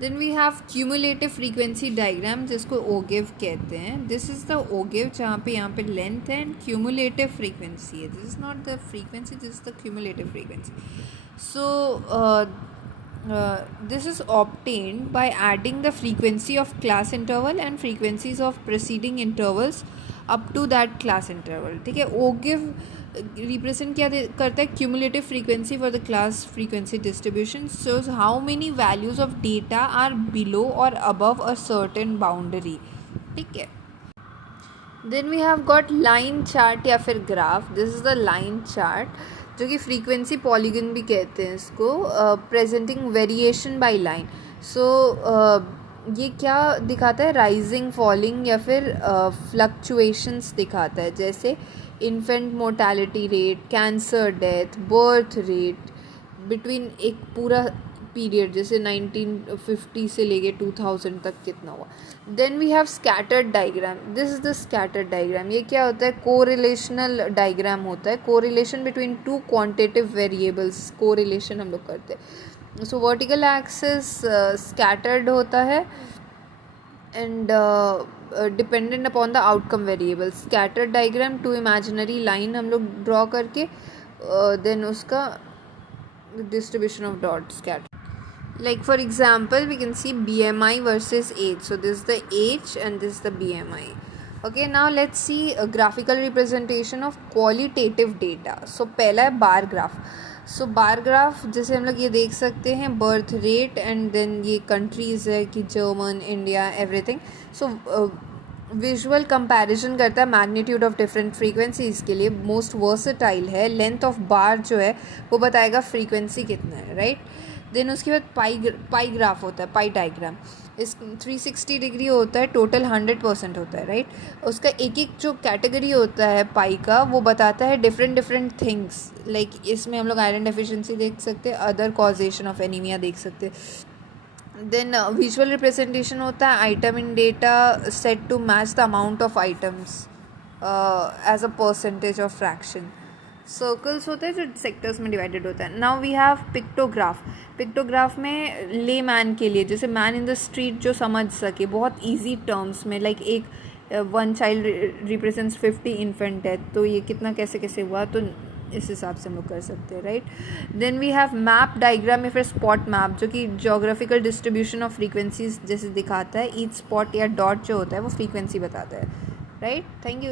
Then we have cumulative frequency diagram, जिसको ogive कहते हैं. दिस इज़ द ओगिव, जहाँ पे यहाँ पे लेंथ है एंड क्यूमुलेटिव फ्रीक्वेंसी है. This is not the frequency, this is the cumulative frequency. So this is obtained by adding the frequency of class interval and frequencies of preceding intervals up to that class interval. ठीक है. ओगिव represent क्या करता है? Cumulative frequency for the class frequency distribution shows how many values of data are below or above a certain boundary. ठीक है. Then we have got line chart या फिर graph. This is the line chart, जो कि frequency polygon भी कहते हैं इसको, presenting variation by line. So ये क्या दिखाता है? राइजिंग, फॉलिंग या फिर फ्लक्चुएशंस दिखाता है, जैसे infant mortality rate, cancer death, birth rate between एक पूरा पीरियड, जैसे 1950 से लेके 2000 तक कितना हुआ. Then we have scattered diagram. This is the scattered diagram. ये क्या होता है? कोरिलेशनल डायग्राम होता है. Correlation between two quantitative variables, correlation हम लोग करते हैं. सो वर्टिकल एक्सिस स्कैटर्ड होता है and dependent upon the outcome variable. Scattered diagram, two imaginary line हम लोग ड्रॉ करके देन उसका distribution of dot scatter. Like for example, we can see BMI versus age. So this is the age and this is the BMI. Okay, now let's see a graphical representation of qualitative data. So पहला है bar graph. सो bar graph जैसे हम लोग ये देख सकते हैं, birth rate and then ये कंट्रीज़ है कि German, India, everything. So visual comparison करता है मैग्नीट्यूड ऑफ डिफरेंट फ्रीक्वेंसीज़ के लिए. मोस्ट वर्सेटाइल है. लेंथ ऑफ बार जो है वो बताएगा फ्रीक्वेंसी कितना है, राइट. देन उसके बाद पाई ग्राफ होता है, पाई डायग्राम. इस 360 डिग्री होता है, टोटल 100% होता है, राइट. उसका एक एक जो कैटेगरी होता है पाई का, वो बताता है डिफरेंट थिंग्स. लाइक इसमें हम लोग आयरन डेफिशिएंसी देख सकते हैं, अदर कॉजेशन ऑफ एनीमिया देख सकते हैं. देन विजुअल रिप्रेजेंटेशन होता है item in data set to match the amount of items as a percentage of fraction. Circles होते हैं जो सेक्टर्स में डिवाइडेड होता है. Now we have pictograph. Pictograph में ले मैन के लिए, जैसे मैन इन द स्ट्रीट जो समझ सके बहुत ईजी टर्म्स में, लाइक एक one child represents 50 infant death, तो ये कितना कैसे हुआ, तो इस हिसाब से हम लोग कर सकते हैं, right. Then we have map diagram या फिर स्पॉट मैप, जो कि जोग्राफिकल डिस्ट्रीब्यूशन ऑफ फ्रीक्वेंसीज जैसे दिखाता है. ईच स्पॉट या डॉट जो होता है वो फ्रीक्वेंसी बताता है, राइट. Thank you.